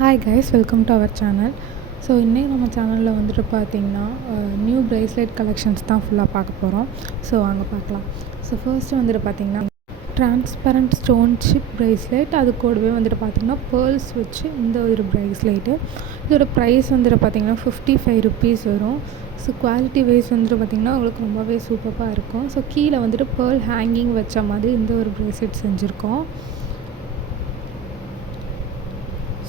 Hi guys, welcome to our channel. So இன்றைக்கி நம்ம சேனலில் வந்துட்டு பார்த்திங்கன்னா நியூ ப்ரேஸ்லெட் கலெக்ஷன்ஸ் தான் ஃபுல்லாக பார்க்க போகிறோம். ஸோ அங்கே பார்க்கலாம். ஸோ ஃபர்ஸ்ட்டு வந்துட்டு பார்த்திங்கன்னா டிரான்ஸ்பரண்ட் ஸ்டோன் சிப் ப்ரேஸ்லெட், அது கூடவே வந்துட்டு பார்த்திங்கன்னா பேர்ல்ஸ் வச்சு இந்த ஒரு ப்ரேஸ்லெட்டு. இதோட ப்ரைஸ் வந்துட்டு பார்த்திங்கன்னா 55 rupees வரும். ஸோ குவாலிட்டி வைஸ் வந்துட்டு பார்த்திங்கன்னா உங்களுக்கு ரொம்பவே சூப்பராக இருக்கும். ஸோ கீழே வந்துட்டு பேர்ல் ஹேங்கிங் வச்ச மாதிரி இந்த ஒரு ப்ரேஸ்லெட் செஞ்சுருக்கோம்.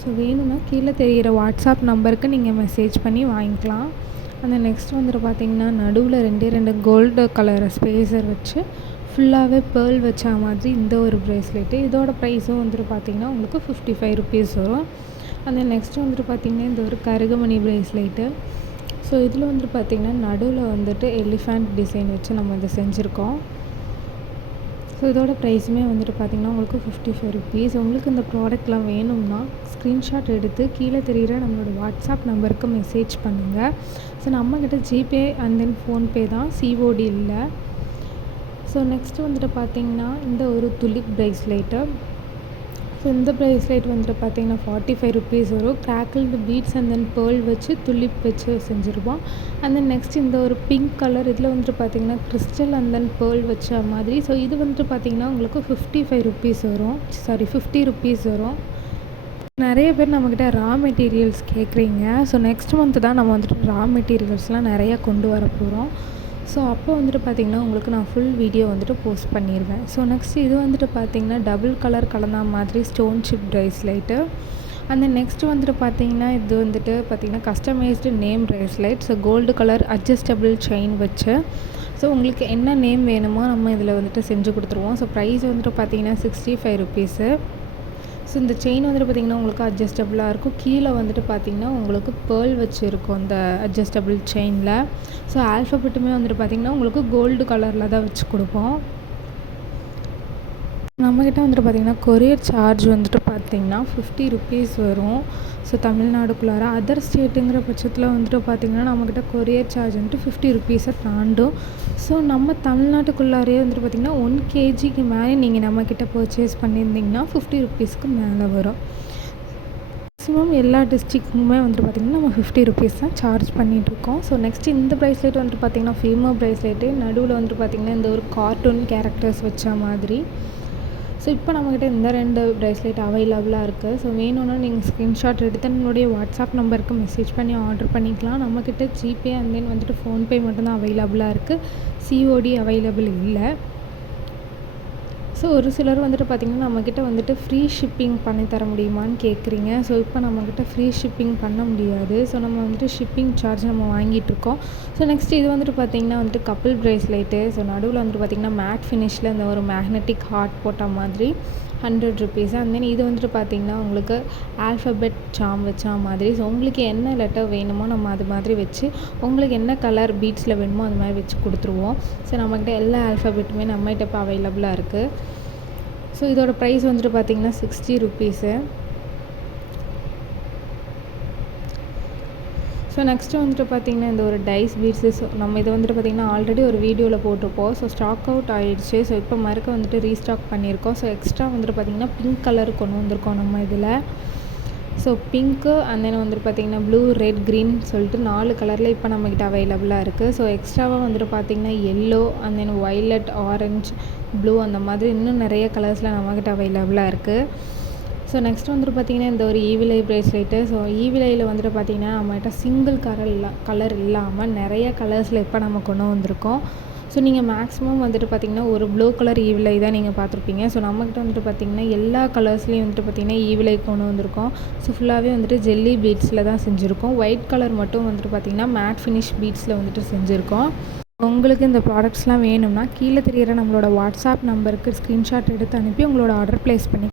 ஸோ வேணும்னா கீழே தெரிகிற வாட்ஸ்அப் நம்பருக்கு நீங்கள் மெசேஜ் பண்ணி வாங்கிக்கலாம். அந்த நெக்ஸ்ட் வந்துட்டு பார்த்திங்கன்னா நடுவில் ரெண்டு கோல்டு கலர் ஸ்பேஸர் வச்சு ஃபுல்லாகவே பேர்ல் வச்ச மாதிரி இந்த ஒரு ப்ரேஸ்லெட்டு. இதோட ப்ரைஸும் வந்துட்டு பார்த்திங்கன்னா உங்களுக்கு 55 rupees வரும். அந்த நெக்ஸ்ட்டு வந்துட்டு பார்த்திங்கன்னா இந்த ஒரு கருகமணி ப்ரேஸ்லெட்டு. ஸோ இதில் வந்துட்டு பார்த்திங்கன்னா நடுவில் வந்துட்டு எலிஃபண்ட் டிசைன் வச்சு நம்ம இதை செஞ்சுருக்கோம். ஸோ இதோட ப்ரைஸுமே வந்துட்டு பார்த்திங்கன்னா உங்களுக்கு 55 rupees. உங்களுக்கு இந்த ப்ராடக்ட்லாம் வேணும்னா ஸ்க்ரீன்ஷாட் எடுத்து கீழே தெரிகிற நம்மளோட வாட்ஸ்அப் நம்பருக்கு மெசேஜ் பண்ணுங்கள். ஸோ நம்மக்கிட்ட ஜிபே அண்ட் தென் ஃபோன்பே தான், சிஓடி இல்லை. ஸோ நெக்ஸ்ட்டு வந்துட்டு பார்த்திங்கன்னா இந்த ஒரு துலிப் ப்ரேஸ்லெட்டு. ஸோ இந்த ப்ரேஸ்லெட் வந்துட்டு பார்த்திங்கன்னா 45 rupees வரும். கிராக்கிள்டு பீட்ஸ் அண்ட் தென் பேர்ல் வச்சு துலிப் வச்சு செஞ்சுருப்போம். அண்ட் தென் நெக்ஸ்ட் இந்த ஒரு பிங்க் கலர், இதில் வந்துட்டு பார்த்திங்கன்னா கிறிஸ்டல் அண்ட் தென் பேர்ல் வச்ச மாதிரி. ஸோ இது வந்துட்டு பார்த்திங்கன்னா உங்களுக்கு 55 rupees வரும். 50 rupees வரும். நிறைய பேர் நம்மக்கிட்ட ரா மெட்டீரியல்ஸ் கேட்குறீங்க. ஸோ நெக்ஸ்ட் மந்த்து தான் நம்ம வந்துட்டு ரா மெட்டீரியல்ஸ்லாம் நிறையா கொண்டு வர போகிறோம். ஸோ அப்போ வந்துட்டு பார்த்திங்கன்னா உங்களுக்கு நான் ஃபுல் வீடியோ வந்துட்டு போஸ்ட் பண்ணிடுவேன். ஸோ நெக்ஸ்ட் இது வந்துட்டு பார்த்திங்கன்னா டபுள் கலர் கலந்த மாதிரி ஸ்டோன் சிப் ப்ரேஸ்லெட்டு. அந்த நெக்ஸ்ட் வந்துட்டு பார்த்திங்கன்னா இது வந்துட்டு பார்த்திங்கன்னா customised name bracelet. So gold colour adjustable chain வச்சு. ஸோ உங்களுக்கு என்ன நேம் வேணுமோ நம்ம இதில் வந்துட்டு செஞ்சு கொடுத்துருவோம். ஸோ ப்ரைஸ் வந்துட்டு பார்த்திங்கன்னா 65 rupees. ஸோ இந்த செயின் வந்துட்டு பார்த்திங்கன்னா உங்களுக்கு அட்ஜஸ்டபுளாக இருக்கும். கீழே வந்துட்டு பார்த்திங்கன்னா உங்களுக்கு பேர்ல் வச்சு இருக்கும் அந்த அட்ஜஸ்டபிள் செயினில். ஸோ ஆல்ஃபபெட்டுமே வந்துட்டு பார்த்திங்கன்னா உங்களுக்கு கோல்டு கலரில் தான் வச்சு கொடுப்போம். நம்மக்கிட்ட வந்துட்டு பார்த்திங்கன்னா கொரியர் சார்ஜ் வந்துட்டு பார்த்திங்கன்னா 50 rupees வரும். ஸோ தமிழ்நாடுக்குள்ளார அதர் ஸ்டேட்டுங்கிற பட்சத்தில் வந்துட்டு பார்த்திங்கன்னா நம்மக்கிட்ட கொரியர் சார்ஜ் வந்துட்டு 50 rupees தாண்டும். ஸோ நம்ம தமிழ்நாட்டுக்குள்ளாரையே வந்துட்டு பார்த்திங்கன்னா 1 kgக்கு மேலே நீங்கள் நம்மக்கிட்ட பர்ச்சேஸ் பண்ணியிருந்திங்கன்னா 50 rupeesக்கு மேலே வரும். மேக்ஸிமம் எல்லா டிஸ்ட்ரிக்ட்டுமே வந்துட்டு பார்த்திங்கன்னா நம்ம 50 rupees தான் சார்ஜ் பண்ணிகிட்ருக்கோம். ஸோ நெக்ஸ்ட் இந்த ப்ரைஸ்லெட் வந்துட்டு பார்த்திங்கன்னா ஃபீமோ ப்ரைஸ்லெட்டு. நடுவில் வந்துட்டு பார்த்திங்கன்னா இந்த ஒரு கார்ட்டூன் கேரக்டர்ஸ் வச்ச மாதிரி. ஸோ இப்போ நம்மக்கிட்ட இந்த 2 ப்ரேஸ்லெட் அவைலபிளாக இருக்குது. ஸோ வேணும்னா நீங்கள் ஸ்க்ரீன்ஷாட் எடுத்து நம்மளுடைய வாட்ஸ்அப் நம்பருக்கு மெசேஜ் பண்ணி ஆர்டர் பண்ணிக்கலாம். நம்மக்கிட்ட ஜிபே அண்ட் தென் வந்துட்டு ஃபோன்பே மட்டும்தான் அவைலபிளாக இருக்குது. சிஓடி அவைலபிள் இல்லை. ஸோ ஒரு சிலர் வந்துட்டு பார்த்திங்கன்னா நம்மக்கிட்ட வந்துட்டு ஃப்ரீ ஷிப்பிங் பண்ணி தர முடியுமான்னு கேட்குறீங்க. ஸோ இப்போ நம்மக்கிட்ட ஃப்ரீ ஷிப்பிங் பண்ண முடியாது. ஸோ நம்ம வந்துட்டு ஷிப்பிங் சார்ஜ் நம்ம வாங்கிட்டுருக்கோம். ஸோ நெக்ஸ்ட் இது வந்துட்டு பார்த்திங்கன்னா வந்துட்டு கப்பிள் ப்ரேஸ்லெட்டு. ஸோ நடுவில் வந்துட்டு பார்த்திங்கன்னா மேட் ஃபினிஷில் இந்த ஒரு மேக்னெட்டிக் ஹார்ட் போட்ட மாதிரி 100 rupees. அண்ட் தென் இது வந்துட்டு பார்த்திங்கன்னா உங்களுக்கு ஆல்ஃபபெட் சாம் வச்ச மாதிரி. ஸோ உங்களுக்கு என்ன லெட்டர் வேணுமோ நம்ம அது மாதிரி வச்சு உங்களுக்கு என்ன கலர் பீட்ஸில் வேணுமோ அது மாதிரி வச்சு கொடுத்துருவோம். ஸோ நம்மக்கிட்ட எல்லா ஆல்ஃபபெட்டுமே நம்மகிட்ட இப்போ அவைலபிளாக இருக்குது. ஸோ இதோட ப்ரைஸ் வந்துட்டு பார்த்திங்கன்னா 60 rupees. ஸோ நெக்ஸ்ட்டு வந்துட்டு பார்த்திங்கன்னா இந்த ஒரு டைஸ் பீட்ஸு. ஸோ நம்ம இதை வந்துட்டு பார்த்திங்கன்னா ஆல்ரெடி ஒரு வீடியோவில் போட்டிருப்போம். ஸோ ஸ்டாக் அவுட் ஆகிடுச்சு. ஸோ இப்போ மறுக்க வந்துட்டு ரீஸ்டாக் பண்ணியிருக்கோம். ஸோ எக்ஸ்ட்ரா வந்துட்டு பார்த்திங்கன்னா பிங்க் கலர் கொண்டு வந்திருக்கோம் நம்ம இதில். ஸோ பிங்க்கு அண்ட் தென் வந்துட்டு பார்த்திங்கன்னா ப்ளூ, ரெட், க்ரீன் சொல்லிட்டு 4 கலரில் இப்போ நம்மக்கிட்ட அவைலபிளாக இருக்குது. ஸோ எக்ஸ்ட்ராவாக வந்துட்டு பார்த்திங்கன்னா yellow and then violet, orange, blue அந்த மாதிரி இன்னும் நிறைய கலர்ஸில் நம்மக்கிட்ட அவைலபிளாக இருக்குது. ஸோ நெக்ஸ்ட் வந்துட்டு பார்த்திங்கன்னா இந்த ஒரு evil eye bracelet. So evil ஐயில் வந்துட்டு பார்த்திங்கன்னா நம்மகிட்ட சிங்கிள் கலர் இல்லாமல் நிறைய கலர்ஸில் இப்போ நம்ம கொண்டு வந்திருக்கோம். ஸோ நீங்கள் மேக்ஸிமம் வந்துட்டு பார்த்திங்கன்னா ஒரு ப்ளூ கலர் ஈவில் ஐ தான் நீங்கள் பார்த்துருப்பீங்க. ஸோ நம்மக்கிட்ட வந்துட்டு பார்த்திங்கன்னா எல்லா கலர்ஸ்லேயும் வந்துட்டு பார்த்திங்கன்னா ஈவில் ஐ கொண்டு வந்திருக்கோம். ஸோ ஃபுல்லாகவே வந்துட்டு ஜெல்லி பீட்ஸில் தான் செஞ்சுருக்கோம். ஒயிட் கலர் மட்டும் வந்துட்டு பார்த்திங்கன்னா மேட் ஃபினிஷ் பீட்ஸில் வந்துட்டு செஞ்சுருக்கோம். உங்களுக்கு இந்த ப்ராடக்ட்ஸ்லாம் வேணும்னா கீழே தெரிகிற நம்மளோட வாட்ஸ்அப் நம்பருக்கு ஸ்க்ரீன்ஷாட் எடுத்து அனுப்பி உங்களோட ஆர்டர் ப்ளேஸ் பண்ணி